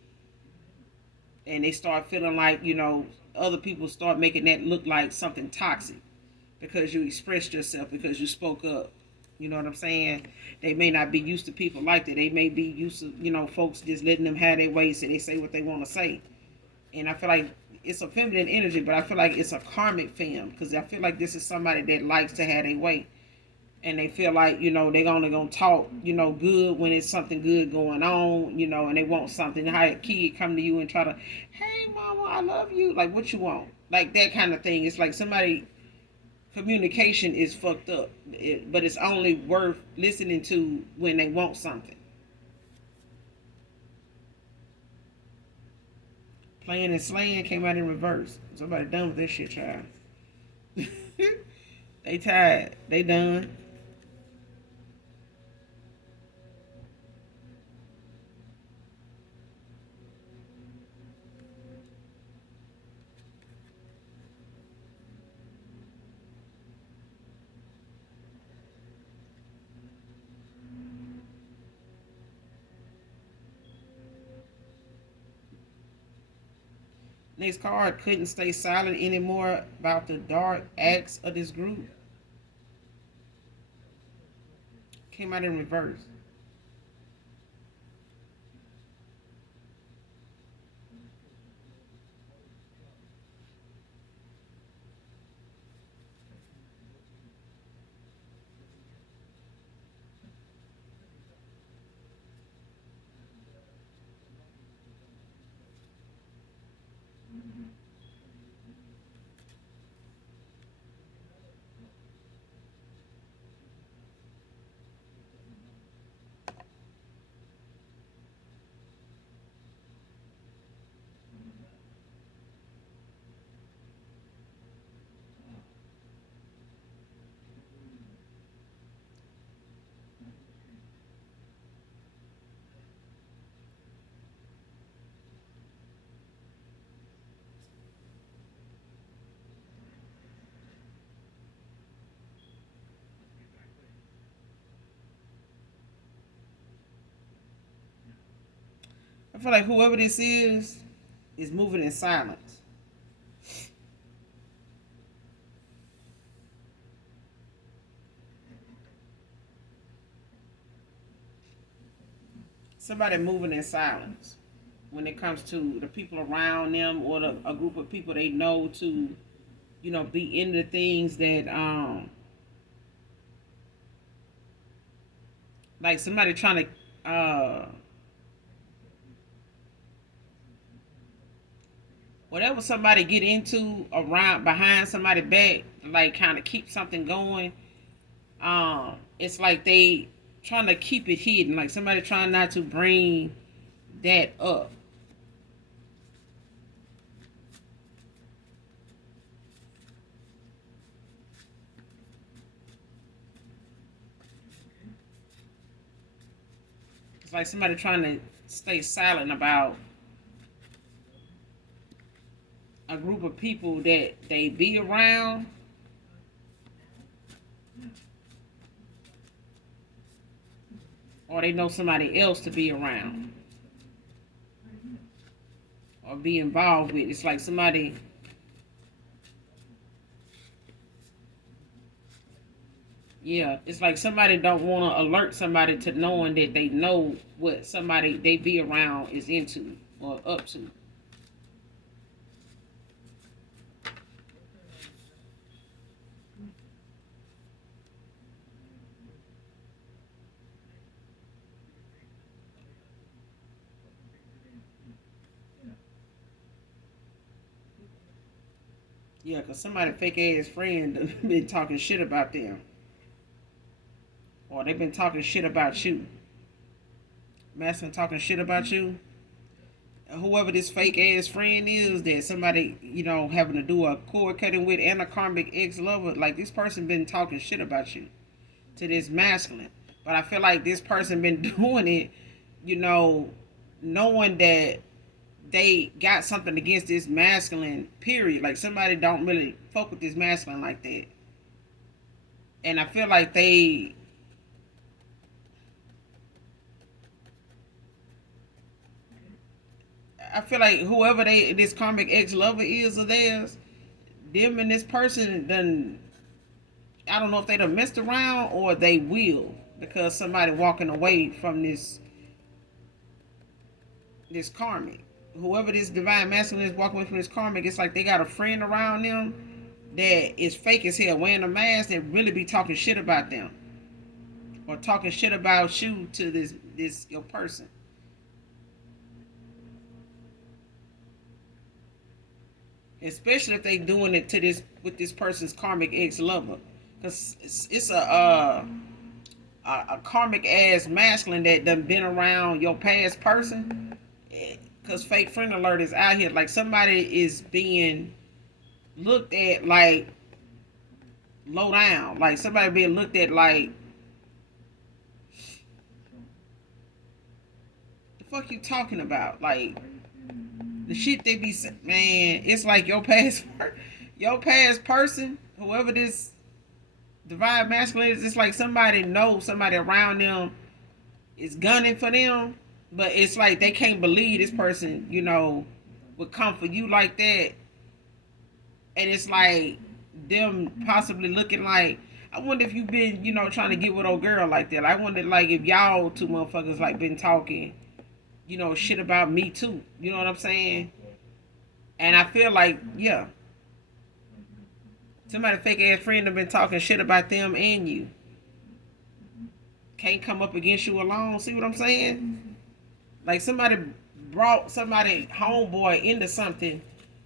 And they start feeling like, you know, other people start making that look like something toxic because you expressed yourself, because you spoke up. You know what I'm saying? They may not be used to people like that. They may be used to, you know, folks just letting them have their way so they say what they want to say. And I feel like it's a feminine energy, but I feel like it's a karmic fem, because I feel like this is somebody that likes to have their way, and they feel like, they're only gonna talk, good when it's something good going on, and they want something. How a kid come to you and try to, hey mama, I love you, like what you want, like that kind of thing. It's like somebody communication is fucked up, but it's only worth listening to when they want something. Playing and slaying came out in reverse. Somebody done with this shit, child. They tired. They done. Next card, couldn't stay silent anymore about the dark acts of this group. Came out in reverse. I feel like whoever this is moving in silence. Somebody moving in silence when it comes to the people around them, or a group of people they know to, be into things that, like somebody trying to, whatever somebody get into around behind somebody back, like kind of keep something going. It's like they trying to keep it hidden, like somebody trying not to bring that up. It's like somebody trying to stay silent about a group of people that they be around, or they know somebody else to be around or be involved with. It's like somebody, yeah, it's like somebody don't want to alert somebody to knowing that they know what somebody they be around is into or up to. Yeah, because somebody fake ass friend been talking shit about them, or they've been talking shit about you. Masculine talking shit about you. Whoever this fake ass friend is that somebody, having to do a cord cutting with, and a karmic ex lover, like this person been talking shit about you to this masculine. But I feel like this person been doing it, you know, knowing that they got something against this masculine, period. Like somebody don't really fuck with this masculine like that. And I feel like I feel like whoever this karmic ex lover is of theirs, them and this person done, I don't know if they done messed around or they will, because somebody walking away from this karmic. whoever this divine masculine is walking with from this karmic, it's like they got a friend around them that is fake as hell, wearing a mask, that really be talking shit about them or talking shit about you to this your person. Especially if they doing it to this with this person's karmic ex lover, because it's a karmic ass masculine that done been around your past person. Because fake friend alert is out here, like somebody is being looked at like low down, like somebody being looked at like, the fuck you talking about, like the shit they be saying, man. It's like your past person, whoever this divine masculine is, it's like somebody knows somebody around them is gunning for them, but it's like they can't believe this person, would come for you like that. And it's like them possibly looking like, I wonder if you've been, trying to get with old girl like that. I wonder, like, if y'all two motherfuckers like been talking, shit about me too. You know what I'm saying? And I feel like, yeah, somebody fake ass friend have been talking shit about them and you. Can't come up against you alone. See what I'm saying? Like somebody brought somebody homeboy into something,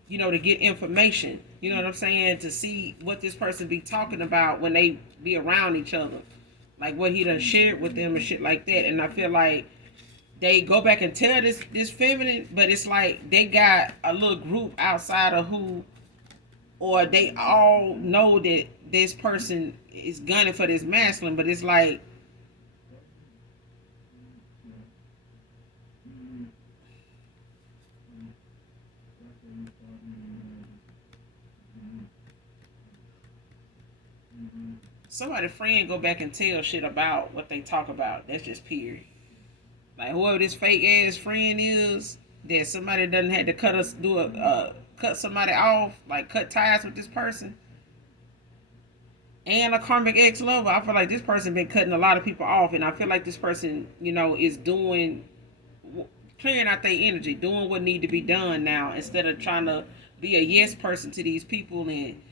to get information. You know what I'm saying? To see what this person be talking about when they be around each other. Like what he done shared with them and shit like that. And I feel like they go back and tell this feminine, but it's like they got a little group outside of who, or they all know that this person is gunning for this masculine, but it's like somebody friend go back and tell shit about what they talk about. That's just period. Like whoever this fake ass friend is, that somebody doesn't have to cut somebody off, like cut ties with this person, and a karmic ex lover. I feel like this person been cutting a lot of people off, and I feel like this person, is doing, clearing out their energy, doing what need to be done now, instead of trying to be a yes person to these people and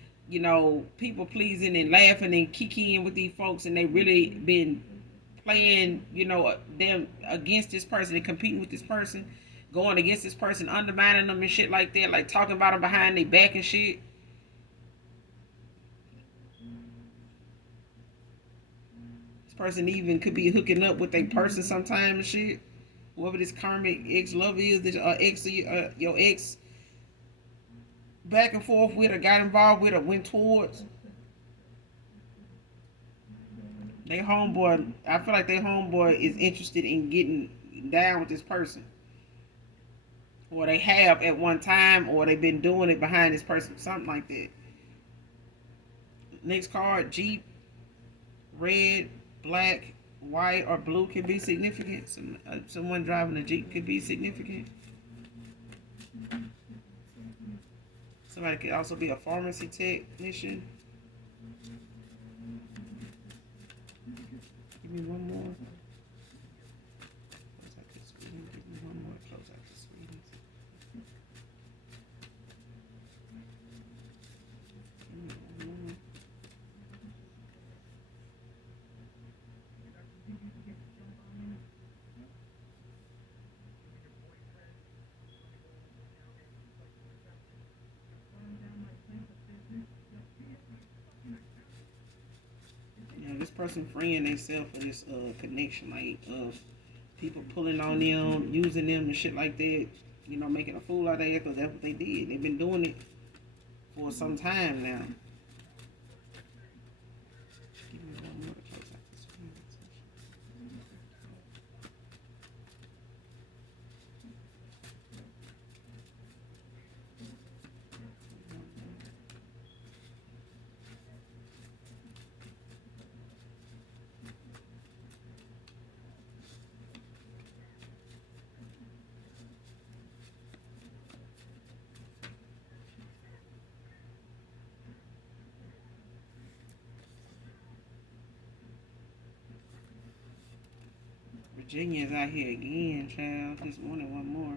people pleasing and laughing and kikiing with these folks, and they really been playing, them against this person and competing with this person, going against this person, undermining them and shit like that, like talking about them behind their back and shit. This person even could be hooking up with a person sometime and shit. Whoever this karmic ex love is, this your ex back and forth with or got involved with or went towards. They homeboy, I feel like their homeboy is interested in getting down with this person, or they have at one time, or they've been doing it behind this person, something like that. Next card, Jeep, red, black, white, or blue can be significant. Someone driving a Jeep could be significant. Somebody could also be a pharmacy technician. Give me one more. Close out this reading. Give me one more. Close out this reading. Give me one more. This person freeing themselves for this connection, like people pulling on them, using them and shit like that, making a fool out of them, because that's what they did. They've been doing it for some time now. Give me one more to close out this one. Virginia's out here again, child. Just wanted one more.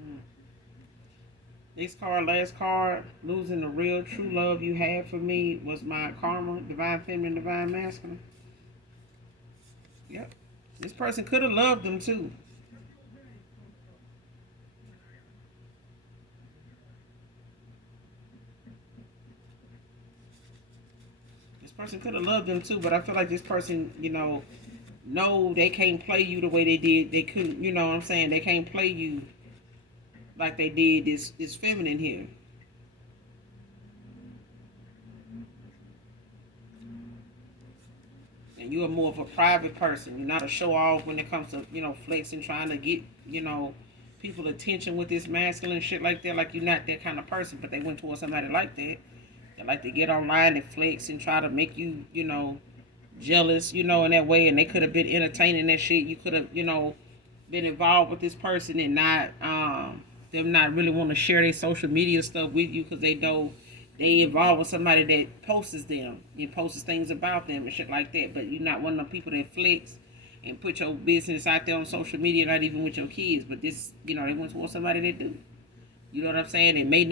Mm. This card, last card, losing the real true love you had for me was my karma, divine feminine, divine masculine. Yep. This person could have loved them too. This person could have loved them too, but I feel like this person, no, they can't play you the way they did. They couldn't, you know what I'm saying? They can't play you like they did this feminine here. And you're more of a private person. You're not a show off when it comes to, flexing, trying to get, people attention with this masculine shit like that. Like you're not that kind of person, but they went towards somebody like that. They like to get online and flex and try to make you, jealous, in that way. And they could have been entertaining that shit. You could have, been involved with this person and not them not really want to share their social media stuff with you because they know they involved with somebody that posts them and posts things about them and shit like that. But you're not one of the people that flex and put your business out there on social media, not even with your kids. But this, they went towards somebody that do. You know what I'm saying? They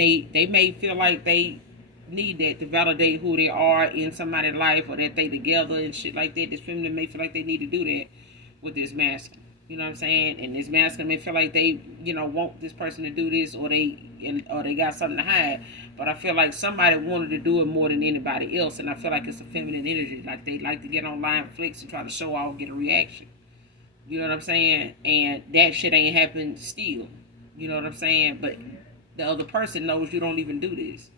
may feel like they need that to validate who they are in somebody's life or that they together and shit like that. This feminine may feel like they need to do that with this masculine. You know what I'm saying? And this masculine may feel like they, want this person to do this or they got something to hide. But I feel like somebody wanted to do it more than anybody else, and I feel like it's a feminine energy. Like they like to get online flicks and try to show off, get a reaction. You know what I'm saying? And that shit ain't happened still. You know what I'm saying? But the other person knows you don't even do this.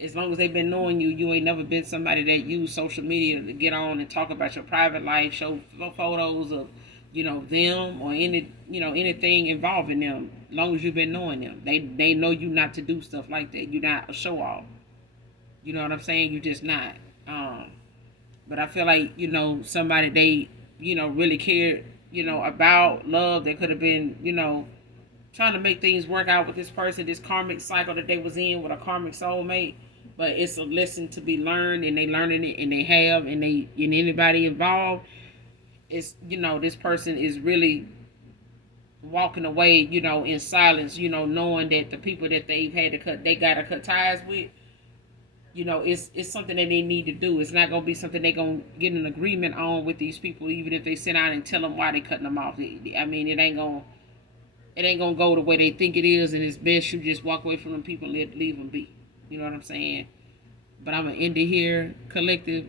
As long as they've been knowing you, you ain't never been somebody that used social media to get on and talk about your private life, show photos of, them or anything involving them. As long as you've been knowing them, they know you not to do stuff like that. You're not a show off. You know what I'm saying? You just not. But I feel like somebody they really cared about love. They could have been trying to make things work out with this person, this karmic cycle that they was in with a karmic soulmate. But it's a lesson to be learned, and they learning it, and they have, and anybody involved, it's this person is really walking away, in silence, knowing that the people that they've had to cut, they gotta cut ties with. It's something that they need to do. It's not gonna be something they gonna get an agreement on with these people, even if they sit down and tell them why they cutting them off. I mean, it ain't gonna go the way they think it is, and it's best you just walk away from them people and leave them be. You know what I'm saying? But I'm gonna end it here. Collective,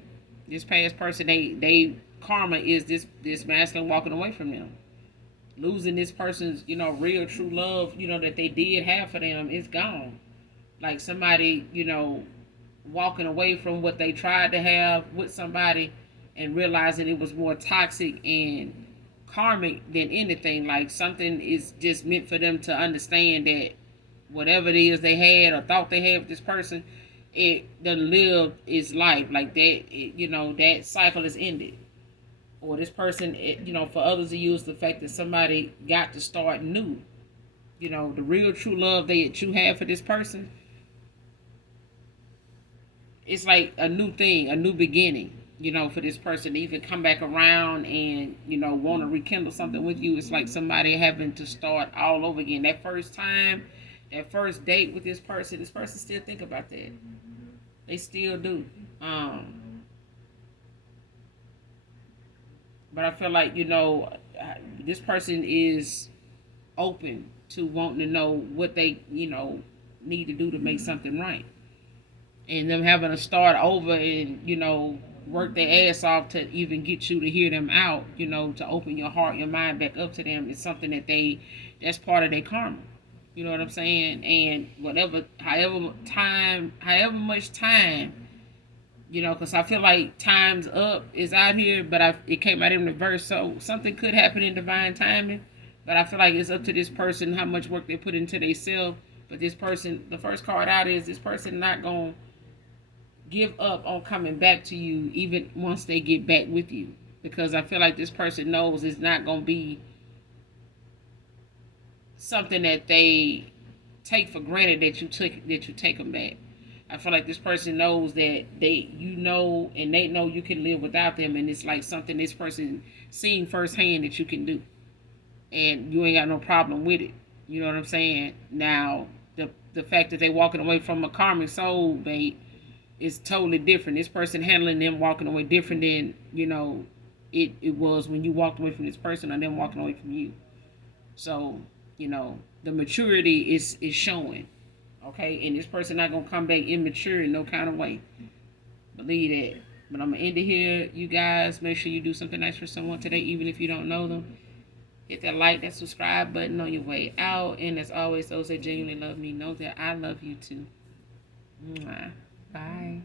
this past person, they karma is this masculine walking away from them, losing this person's real true love that they did have for them is gone. Like somebody walking away from what they tried to have with somebody and realizing it was more toxic and karmic than anything. Like something is just meant for them to understand that whatever it is they had or thought they had with this person, it done lived its life. Like that cycle is ended. Or this person, for others to use the fact that somebody got to start new. The real true love that you have for this person, it's like a new thing, a new beginning. For this person to even come back around and want to rekindle something with you, it's like somebody having to start all over again. That first time, that first date with this person still think about that. They still do. But I feel like this person is open to wanting to know what they need to do to make something right, and them having to start over and work their ass off to even get you to hear them out, to open your heart, your mind back up to them is something that's part of their karma. You know what I'm saying? And however much time, because I feel like time's up is out here, but it came out in reverse, so something could happen in divine timing. But I feel like it's up to this person how much work they put into themselves. But this person, the first card out is this person not gonna give up on coming back to you even once they get back with you, because I feel like this person knows it's not gonna be something that they take for granted that you take them back. I feel like this person knows that and they know you can live without them, and it's like something this person seen firsthand that you can do. and you ain't got no problem with it. You know what I'm saying? Now, the fact that they walking away from a karmic soulmate is totally different. This person handling them walking away different than, it was when you walked away from this person or them walking away from you. So, the maturity is showing. Okay, and this person not gonna come back immature in no kind of way. Believe that. But I'm gonna end it here. You guys, make sure you do something nice for someone today, even if you don't know them. Hit that like, that subscribe button on your way out. And as always, those that genuinely love me know that I love you too. Mwah. Bye.